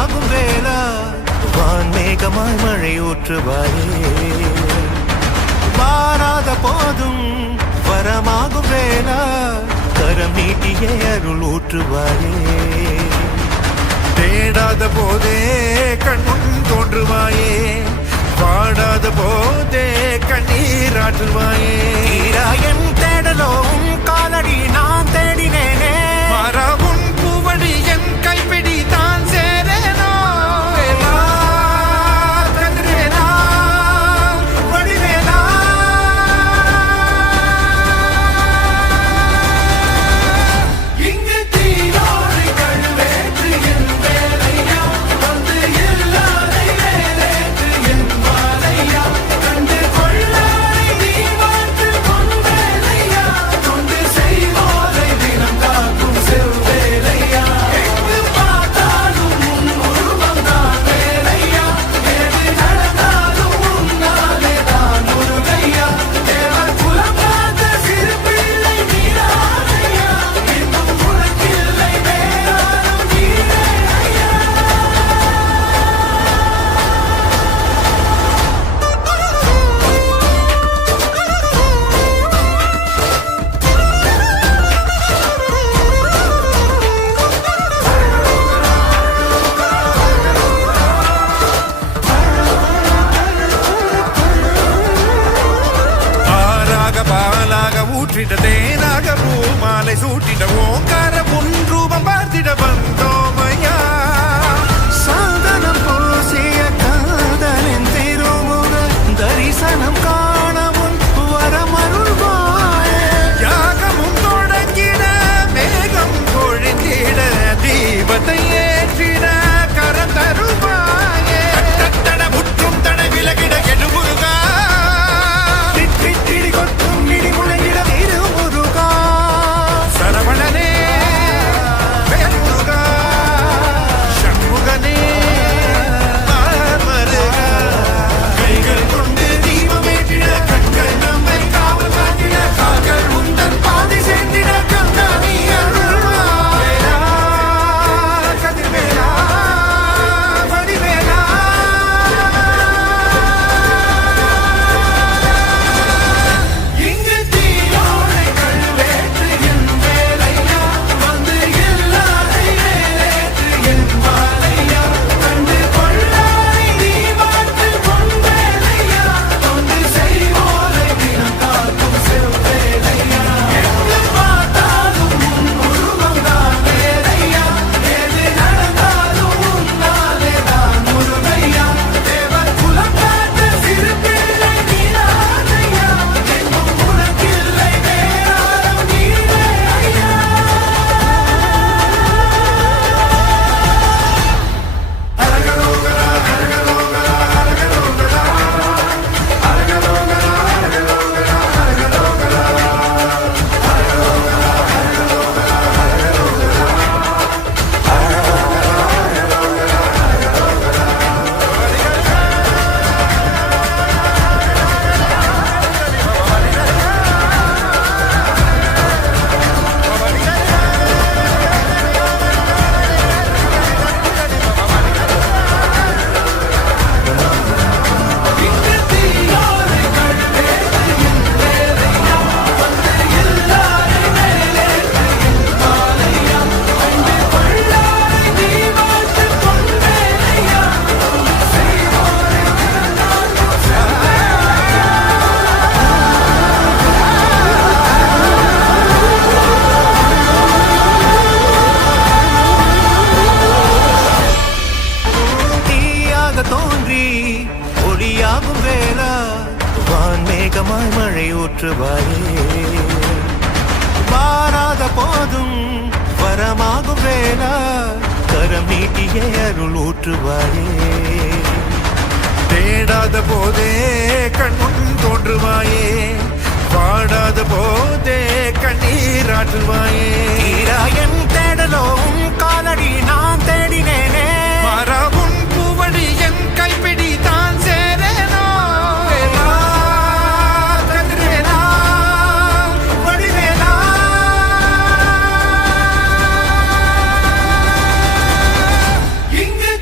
ஒளியாகும் வேளா வான்மேகமாய் மழை ஊற்றுவாயே வாராத போதும் வரமாகும் வேளா கரம் நீட்டியே அருள் ஊற்றுவாயே தேடாத போதே கண்முன் தோன்றுவாயே பாடாத போதே கண்ணீர் ஆற்றுவாயே என் தேடலோம் காலடி நான் தேடினேனே மாறாவும் பூவடி என் கைப்பிடி தான் சேரேனோ கதிரேனா வடிவேனா இங்கு தீயோடு கழுவேற்று என் வேலையா வந்து எல்லாரை வேலேற்று என் மாலையா கண்டு கொள்ளாரை நீ வாழ்த்து பொன் வேலையா கொண்டு செய்வோரை தினம் காக்கும் செவ்வேலையா எங்கு பார்த்தாலும் உன் உருவம் தான் வேலையா எது நடந்தாலும் உன்னாலே தான் முருகையா தேவர் குலம் காத்த சிறு பிள்ளை நீரானையா இன்னும் உனக்கில்லை வேறாரும் நீரே ஐயா ஆறாக பாலாக ஊற்றிட தேனாக பூமாலை சூட்டிட ஓங்கார உன் ரூபம் பார்த்திட வந்தோமையா சாதனம் பூசிய காதலின் திருமுக தரிசனம் காணவும் வரமருள்வாயே யாகமும் தொடங்கிட மேகம் பொழிந்திட தீபத்தை ஏற்றிட கரம் தருவாயே தட முற்றும் தட விலகிட கெடுமுருகா திடி கொட்டும் இடி முழங்கிட திருமுருகா சரவணனே வேல்முருகா சண்முகனே மருகா கைகள் கொண்டு தீபமேற்றிட கண்கள் நம்மை காவல் காத்திட கால்கள் உந்தன் பாதை சேர்ந்திட கண்ணாடி அருள்வாயா கதிர்வேலா வடிவேலா இங்கு தீயோடை கழுவேற்று என் வேலையா வந்து எல்லாரை வேலேற்று என் மாலையா கண்டு கொள்ளாரை நீ வாழ்த்து பொன் வேலையா கொண்டு செய்வோரை தினம் காக்கும் செவ்வேலையா எங்கு பார்த்தாலும் உன் உருவம் தான் வேலையா எது நடந்தாலும் உன்னாலே தான் முருகையா தேவர் குலம் காத்த சிறு பிள்ளை நீரானையா எங்கும் உனக்கில்லை வேறாரும் நீரே ஐயா இங்கு தீயோடை கழுவேற்று என் வேலையா வந்து எல்லாரை வேலேற்று என் மாலையா கண்டு கொள்ளாரை நீ வாழ்த்து பொன் வேலையா செய்வோரை தினம் காக்கும் செவ்வேலையா தீயாக தோன்றி ஒளியாகும் வேளா வான்மேகமாய் மழை ஊற்றுவாயே வாராத போதும் வரமாகும் வேளா கரம் நீட்டியே அருள் ஊற்றுவாயே தேடாத போதே கண்முன் தோன்றுவாயே பாடாத போதே கண்ணீர் ஆற்றுவாயே என் தேடலோம் காலடி நான் தேடினேனே மாறாவும் பூவடி என் கைப்பிடி தான் சேரேனோ கதிரேனா வடிவேலா இங்கு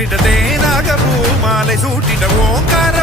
போற்றிட தேனாக பூ மாலை சூட்டிட ஓங்கார